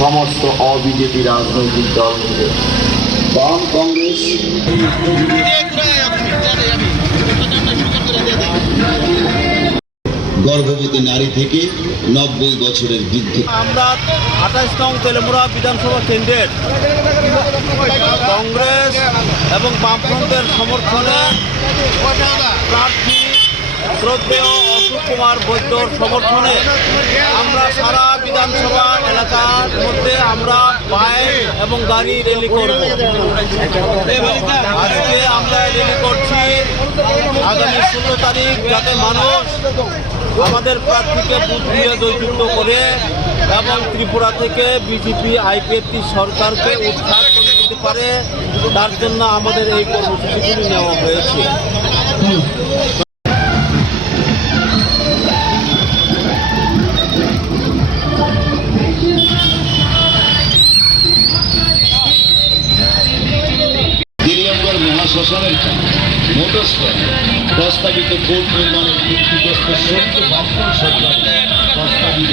সমস্ত অবিজেপি রাজনৈতিক দল থেকে বাম কংগ্রেস গর্ভবতী নারী থেকে 90 বছরের বৃদ্ধ। আমরা 28 নং তেলেমুড়া বিধানসভা কেন্দ্রের কংগ্রেস এবং বামফ্রন্টের সমর্থনে প্রার্থী শ্রদ্ধেয় অশোক কুমার বৈদ্যর সমর্থনে আমরা সারা বিধানসভা এলাকার মধ্যে আমরা বাইক এবং গাড়ি র্যালি করব। আজকে আমরা র্যালি করছি আগামী 16 তারিখ যাতে মানুষ আমাদের প্রার্থীকে বুথ দিয়ে জয়যুক্ত করে এবং ত্রিপুরা থেকে বিজেপি আইপিএফটি সরকারকে উৎখাত করে দিতে পারে, তার জন্য আমাদের এই কর্মসূচিগুলি নেওয়া হয়েছে। মহাশ্মশানের মোটরস্ট্যান্ড প্রস্তাবিত কোর্ট নির্মাণের ভিত্তিগ্রস্ত সত্য বামফ্রন্ট সরকার প্রস্তাবিত